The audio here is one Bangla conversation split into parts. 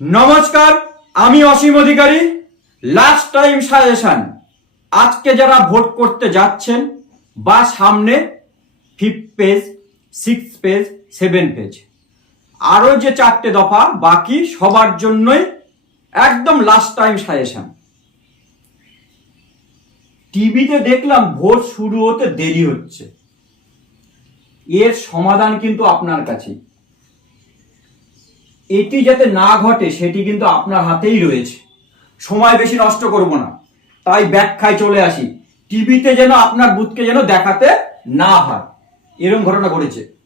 নমস্কার, আমি Asim Adhikari last time suggestion আজকে যারা ভোট করতে যাচ্ছেন, বা সামনে fifth page six page seven page আরও যে চারটে দফা বাকি, সবার জন্যই একদম লাস্ট টাইম সাজেশন টিভিতে দেখলাম ভোট শুরু হতে দেরি হচ্ছে। এর সমাধান কিন্তু আপনার কাছেই। এটি যাতে না ঘটে, সেটি কিন্তু আপনার হাতেই রয়েছে। সময় বেশি নষ্ট করব না। তাই ব্যাখ্যায় চলে আসি। টিভিতে যেন আপনার বুথকে যেন দেখাতে না হয়। এরকম ঘটনা ঘটেছে।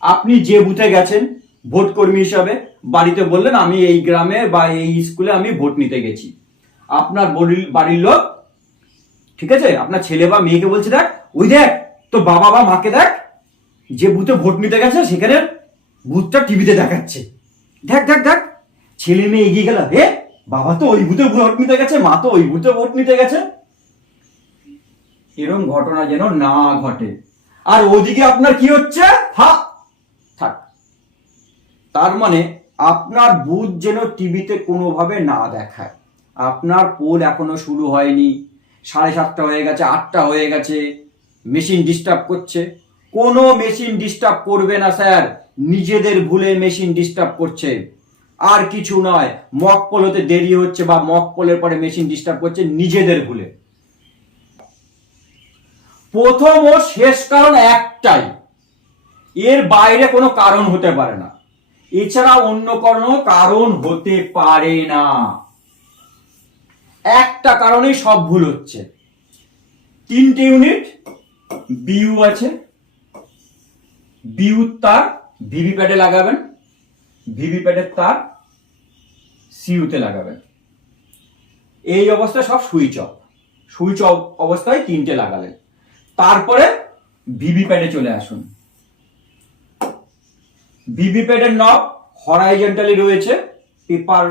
আপনি যে বুথে গেছেন ভোট কর্মী হিসাবে, বাড়িতে বললেন, আমি এই গ্রামে বা এই স্কুলে আমি ভোট নিতে গেছি। আপনার বড়ি- বাড়ির লোক, ঠিক আছে, আপনার ছেলে বা মেয়েকে বলছে, দেখ, ওই দেখ, তোর বাবা বা মাকে দেখ, যে বুথে ভোট নিতে গেছে, সেখানে বুথটা টিভিতে দেখাচ্ছে। দেখ দেখ দেখ। ছেলে মেয়ে এগিয়ে গেল। হে বাবা তো ওই বুথে ভোট নিতে গেছে, মা তো ওই বুথে ভোট নিতে গেছে। এরকম ঘটনা যেন না ঘটে। আর ওদিকে আপনার কি হচ্ছে? থাক থাক। তার মানে আপনার বুথ যেন টিভিতে কোনোভাবে না দেখায়। আপনার পোল এখনও শুরু হয়নি। সাড়ে সাতটা হয়ে গেছে, আটটা হয়ে গেছে। মেশিন ডিস্টার্ব করছে। কোনো মেশিন ডিস্টার্ব করবে না, স্যার। নিজেদের ভুলে মেশিন ডিস্টার্ব করছে। আর কিছু নয় মক পোল হতে দেরি হচ্ছে বা মক পোলের পরে মেশিন ডিস্টার্ব করছে নিজেদের ভুলে। প্রথম ও শেষ কারণ একটাই, এর বাইরে কোনো কারণ হতে পারে না। এছাড়া অন্য কোনো কারণ হতে পারে না। একটা কারণেই সব ভুল হচ্ছে। তিনটে ইউনিট বিউ আছে বিউ তার ভিভিপ্যাডে লাগাবেন ভিভিপ্যাডের তার সিউতে লাগাবেন। এই অবস্থায় সব সুইচ অফ সুইচ অফ অবস্থায় তিনটে লাগালেন। তারপরে ভিভিপ্যাডে চলে আসুন। ভিভিপ্যাডের নব হরাইজেন্টালি রয়েছে পেপার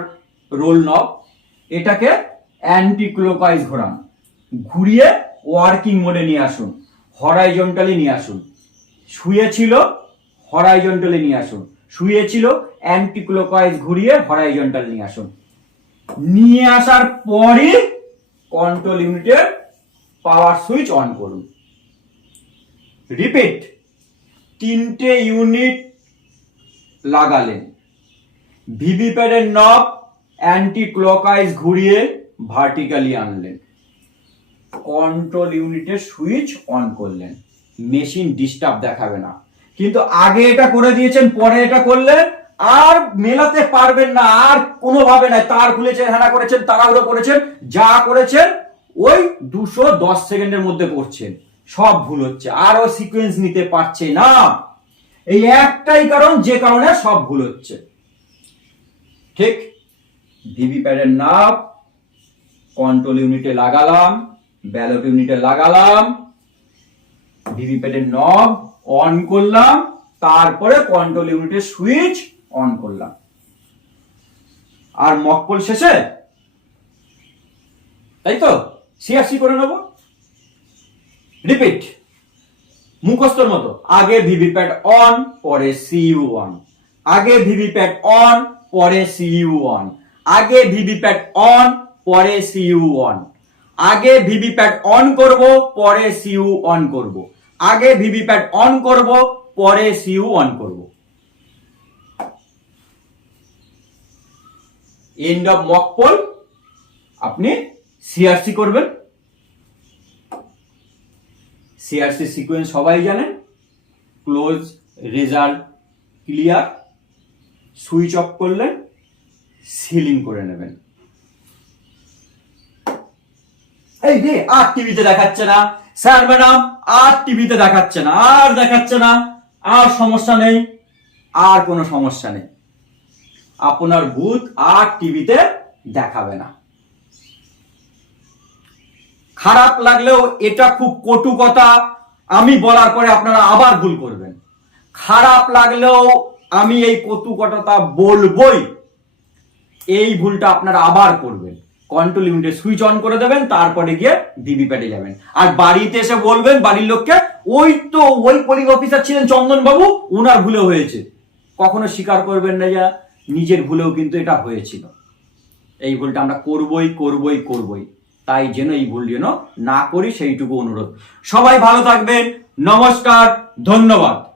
রোল নব এটাকে অ্যান্টি ক্লোকওয়াইজ ঘোরান। ঘুরিয়ে ওয়ার্কিং মোডে নিয়ে আসুন হরাইজন্টালি নিয়ে আসুন। শুয়ে ছিল হরাইজন্টালি নিয়ে আসুন। শুয়ে ছিল অ্যান্টি ক্লোকওয়াইজ ঘুরিয়ে হরাইজন্টাল নিয়ে আসুন। নিয়ে আসার পরে কন্ট্রোল ইউনিটের পাওয়ার সুইচ অন করুন। রিপিট তিনটে ইউনিট লাগালেন। ভিভিপ্যাডের নব অ্যান্টি ক্লকওয়াইজ ঘুরিয়ে ভার্টিক্যালি আনলেন। কন্ট্রোল ইউনিটের সুইচ অন করলেন। মেশিন ডিস্টার্ব দেখাবে না। কিন্তু আগে এটা করে দিয়েছেন, পরে এটা করলে আর মেলাতে পারবেন না, আর কোনোভাবে নাই তার খুলেছেন হ্যানা করেছেন, তাড়াহুড়ো করেছেন, যা করেছেন, ওই দুশো দশ সেকেন্ডের মধ্যে করছেন। সব ভুল হচ্ছে আরও সিকোয়েন্স নিতে পারছে না। এই একটাই কারণ, যে কারণে সব ভুল হচ্ছে। ঠিক? ভিভিপ্যাডের নাপ কন্ট্রোল ইউনিটে লাগালাম ব্যালট ইউনিটে লাগালাম ভিভিপ্যাডের নব অন করলাম, তারপরে কন্ট্রোল ইউনিটের সুইচ অন করলাম। আর মকপল শেষে? তাই তো? সিআরসি করে নেব। রিপিট মুখস্থর মতো। আগে ভিভিপ্যাড অন পরে সিইউ অন আগে ভিভিপ্যাড অন পরে সিইউ অন আগে ভিভিপ্যাড অন পরে সিইউ অন আগে ভিভিপ্যাড অন করব, পরে সিইউ অন করব। আগে ভিভিপ্যাড অন করব, পরে সিইউ অন করব। এন্ড অফ মক পোল আপনি সিআরসি করবেন। সিআরসি সিকোয়েন্স সবাই জানেন। Close result clear switch off করলেন সিলিং করে নেবেন। এই রে আর টিভিতে দেখাচ্ছে না। স্যার, ম্যাডাম, আর টিভিতে দেখাচ্ছে না, আর দেখাচ্ছে না। আর সমস্যা নেই, আর কোনো সমস্যা নেই। আপনার ভূত আর টিভিতে দেখাবে না। খারাপ লাগলেও এটা খুব কটু কথা, আমি বলার পরে আপনারা আবার ভুল করবেন। খারাপ লাগলেও আমি এই কটু কথাটা বলবই, এই ভুলটা আপনারা আবার করবেন। কন্ট্রোল ইউনিটের সুইচ অন করে দেবেন, তারপরে গিয়ে ভিভি প্যাডে যাবেন। আর বাড়িতে এসে বলবেন, বাড়ির লোককে, ওই তো, ওই পোলিং অফিসার ছিলেন চন্দন বাবু ওনার ভুলে হয়েছে। কখনো স্বীকার করবেন না যা, নিজের ভুলেও কিন্তু এটা হয়েছিল। এই ভুলটা আমরা করবই করবই করবই। তাই যেন এই ভুল যেন না করি, সেইটুকু অনুরোধ। সবাই ভালো থাকবেন। নমস্কার, ধন্যবাদ।